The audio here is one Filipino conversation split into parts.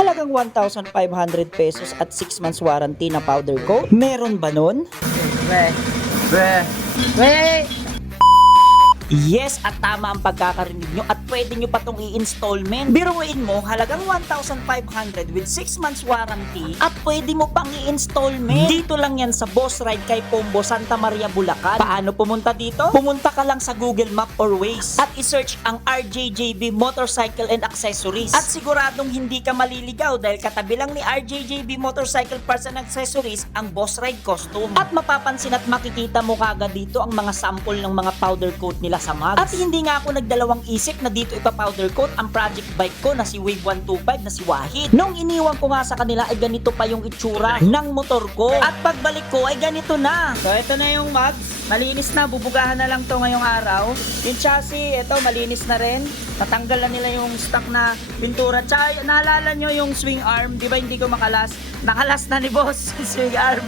Halagang 1,500 pesos at 6 months warranty na powder coat. Meron ba nun? Yes, at tama ang pagkakarinig nyo at pwede nyo pa itong i-installment. Biruin mo, halagang 1,500 with 6 months warranty at pwede mo pang i-installment. Dito lang yan sa Boss Ride kay Pombo, Santa Maria, Bulacan. Paano pumunta dito? Pumunta ka lang sa Google Map or Waze at isearch ang RJJB Motorcycle and Accessories. At siguradong hindi ka maliligaw dahil katabi lang ni RJJB Motorcycle Parts and Accessories ang Boss Ride Costume. At mapapansin at makikita mo kagad dito ang mga sample ng mga powder coat nila sa mags. At hindi nga ako nagdalawang isip na dito ipa-powder coat ang project bike ko na si Wave 125 na si Wahid. Nung iniwan ko nga sa kanila ay ganito pa yung itsura ng motor ko. At pagbalik ko ay ganito na. So ito na yung mags. Malinis na. Bubugahan na lang to ngayong araw. Yung chassis, ito malinis na rin. Natanggal na nila yung stock na pintura. Tsaka naalala nyo yung swing arm. Di ba hindi ko makalas? Nakalas na ni boss yung swing arm.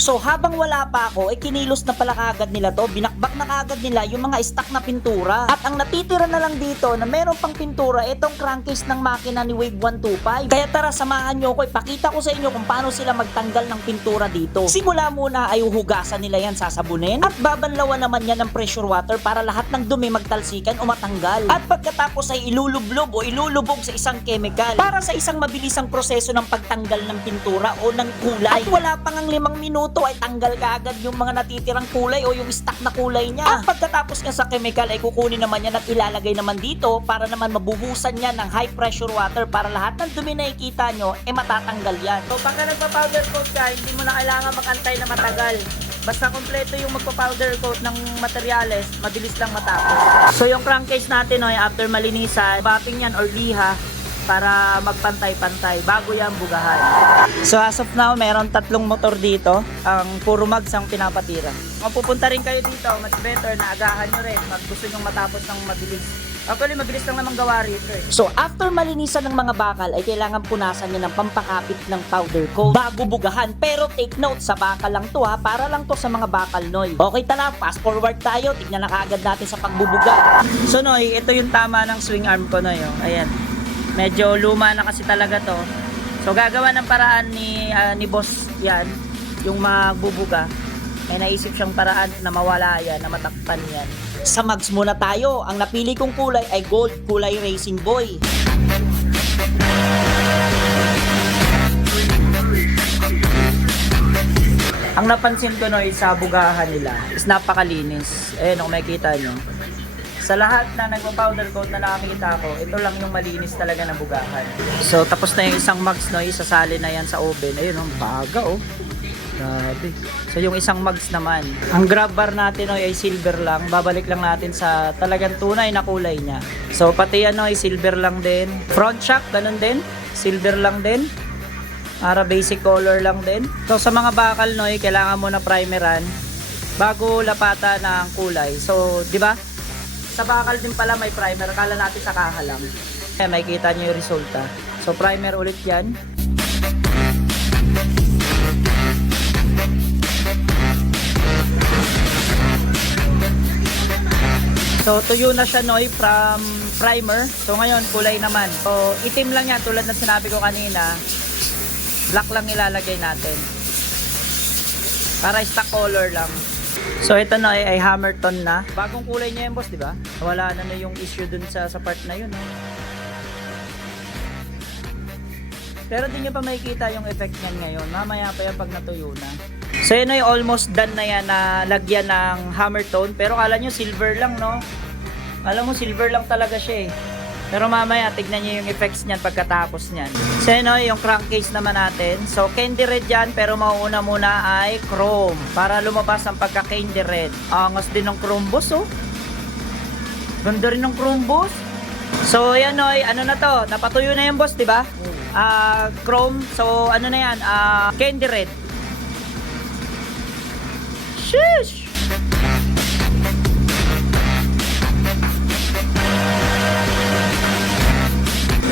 So habang wala pa ako, kinilos na pala kagad nila to, binakbak na kagad nila yung mga stock na pintura. At ang natitira na lang dito na meron pang pintura, itong crankcase ng makina ni Wave 125. Kaya tara, samahan nyo ko, ipakita ko sa inyo kung paano sila magtanggal ng pintura dito. Simula muna ay huhugasan nila yan, sasabunin, at babanlawan naman yan ng pressure water para lahat ng dumi magtalsikan o matanggal. At pagkatapos ay ilulublob o ilulubog sa isang chemical para sa isang mabilisang proseso ng pagtanggal ng pintura o ng kulay. At wala pang 5 minuto ay tanggal kaagad yung mga natitirang kulay o yung stock na kulay niya. At pagkatapos nga sa chemical ay kukunin naman yan at ilalagay naman dito para naman mabuhusan yan ng high pressure water para lahat ng dumi na ikita nyo matatanggal yan. So pagka nagpa-powder coat ka, hindi mo na kailangan mag-antay na matagal. Basta kompleto yung magpa-powder coat ng materyales, mabilis lang matapos. So yung crankcase natin, after malinisan, bapping yan or liha para magpantay-pantay bago yan bugahan. So as of now, meron 3 motor dito. Ang puro mags ang pinapatira. Kung pupunta rin kayo dito, much better na agahan nyo rin pag gusto nyo matapos ng mabilis. Actually, mabilis lang naman gawa rito eh. So after malinisan ng mga bakal, ay kailangan punasan nyo ng pampakapit ng powder coat bago bugahan. Pero take note, sa bakal lang to para lang to sa mga bakal, Noy. Okay, tara, fast forward tayo. Tignan na kaagad natin sa pagbubuga. So Noy, ito yung tama ng swing arm ko, Noy. Ayan. Medyo luma na kasi talaga to. So gagawa ng paraan ni boss yan, yung magbubuga. May naisip siyang paraan na mawala yan, na matakpan yan. Sa mags muna tayo. Ang napili kong kulay ay gold, kulay racing boy. Ang napansin ko sa bugahan nila is napakalinis. Ayan kung makikita nyo. Sa lahat na nagpa-powder coat na nakakita ko, ito lang yung malinis talaga na bugahan. So, tapos na yung isang mags, isasali na yan sa oven. Ayun, ang baga, Grabe. So, yung isang mags naman. Ang grab bar natin, ay silver lang. Babalik lang natin sa talagang tunay na kulay niya. So, pati yan, ay silver lang din. Front shock, ganun din. Silver lang din. Para basic color lang din. So, sa mga bakal, kailangan mo na primeran bago lapata ng kulay. So, di ba? Sa bakal din pala may primer. Akala natin sa kaha lang. Kaya makikita nyo yung resulta. So primer ulit yan. So tuyo na siya from primer. So ngayon kulay naman. So itim lang yan tulad ng sinabi ko kanina. Black lang ilalagay natin. Para stock color lang. So ito na ay hammer tone na. Bagong kulay niya yan, boss, di ba? Wala na yung issue dun sa part na yun. Pero di nyo pa makikita yung effect niyan ngayon. Mamaya pa yan pag natuyo na. So yun ay almost done na yan na lagyan ng hammer tone. Pero kala nyo silver lang, no? Alam mo silver lang talaga siya eh. Pero mamaya tignan nyo yung effects niyan pagkatapos niyan. So yun yung crankcase naman natin. So candy red yan pero mauuna muna ay chrome. Para lumabas ang pagka candy red. Angas din ng chrome, boss, Ganda rin ng chrome, boss. So yan ano na to? Napatuyo na yung boss, di ba? Chrome. So ano na yan? Candy red. Sheesh!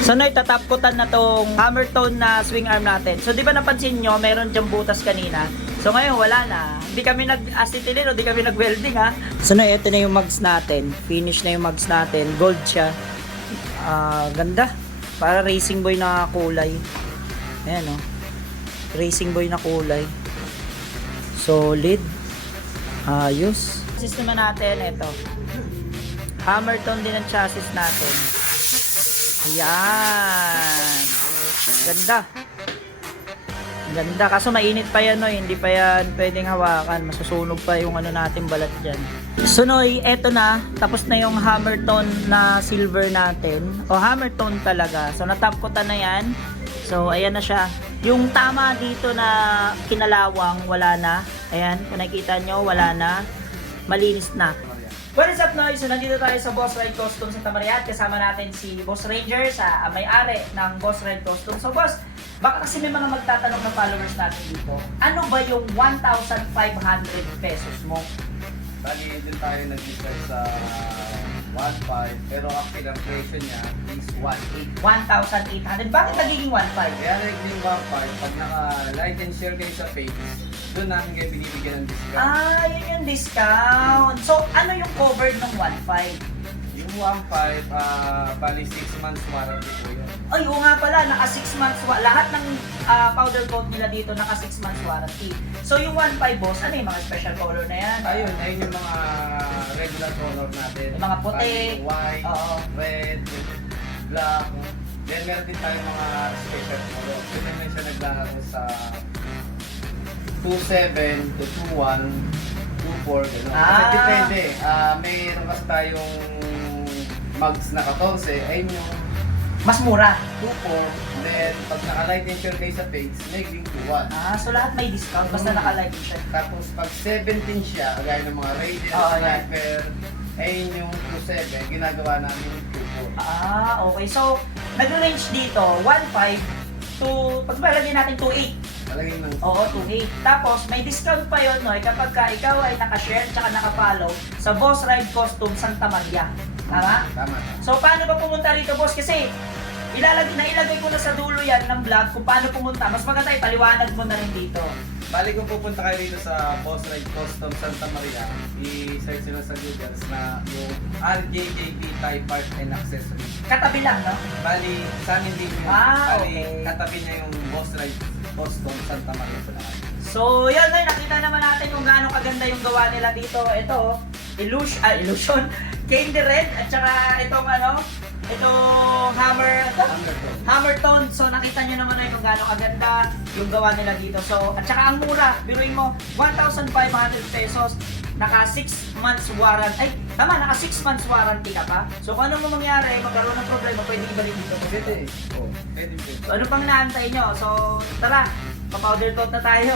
So tatapkutan na tong hammer tone na swing arm natin. So di ba napansin nyo, meron dyang butas kanina. So ngayon wala na. Hindi kami nag-acetylen o di kami nag-welding So ito na yung mugs natin. Finish na yung mugs natin. Gold siya. Ganda. Para racing boy na kulay. Ayan oh. Racing boy na kulay. Solid. Ayos. Chassis naman natin, ito. Hammerton din ang chassis natin. Ayan. Ganda. Ganda. Kaso mainit pa yan, no? Hindi pa yan pwedeng hawakan. Masusunog pa yung ano natin balat dyan. So, Noy, eto na. Tapos na yung Hammerton na silver natin. O, Hammerton talaga. So, natop coatan na yan. So, ayan na siya. Yung tama dito na kinalawang, wala na. Ayan, kung nakikita nyo, wala na. Malinis na. What is up, Noy? So, nandito tayo sa Boss Ride Custom Santa Maria. Kasama natin si Boss Ranger sa may-ari ng Boss Ride Custom. So, Boss, baka kasi may mga magtatanong na followers natin dito. Ano ba yung 1,500 pesos mo? Bali, din tayo nag-decide sa 1.5 pero ang pinag-presyo niya is 1.8. 1,800. Bakit nagiging 1,500? Kaya naging 1.5 pag naka-like and share kayo sa page, doon namin kayo binibigyan ng discount. Ah, yun yung discount. So, ano yung covered ng 1,500? Yung 1.5, bali 6 months warranty po yan. Ay, oo nga pala, naka 6 months, lahat ng powder coat nila dito naka 6 months warranty. So yung 1.5 boss, ano yung mga special color na yan? Ayun yung mga regular color natin. Yung mga puti. Bali, white, Oo. red, black. Then meron din tayo mga special color. Ito naman siya naglalaro sa 2.7 to 2.1, 2.4, gano'n. Kasi Ah. depende. Mayroon kasi tayong mags na 14, ayun yung Mas mura. 2.4. Then, pag naka-like and share kayo sa page, naging 2.1. Ah, so lahat may discount, basta naka-like siya. Tapos, pag 17 siya, kagaya ng mga Radiant, Oo, Sniper, ayun yung 2.7, ginagawa namin yung 2.4. Ah, okay. So, nag-range dito, 1.5 to, pagbalagyan natin 2.8. Talagay ng Oo, 2.8. Tapos, may discount pa yun, no? Kapag ka ikaw ay nakashare tsaka nakapollow sa Boss Ride Custom Santa Maria. Tama? Tama. So, paano ba pumunta rito, boss? Kasi, nailagay ko na sa dulo yan ng vlog kung paano pumunta. Mas maganda ipaliwanag mo na rin dito. Bali kung pupunta kayo dito sa Boss Ride Custom Santa Maria, i-search nyo sa Google na yung RJJP Type Part and Accessories. Katabi lang, no? Bali, sa amin din yun. Ah, Bali, okay. katabi niya yung Boss Ride Custom Santa Maria sa lahat. So, yun, nakita naman natin kung gaano kaganda yung gawa nila dito. Ito, Illusion, Candy Red, at saka itong itong Hammerton. So, nakita nyo naman na kung gaano kaganda yung gawa nila dito. So, at saka ang mura, biruin mo, 1,500 pesos, naka 6 months warranty. Ay, tama, naka 6 months warranty ka pa. So, kung ano mo mangyari, magkaroon ng problema, pwede ibalik dito. Pwede. Oh, pwede. So, ano pang inaantay nyo? So, tara, pa-powder coat na tayo.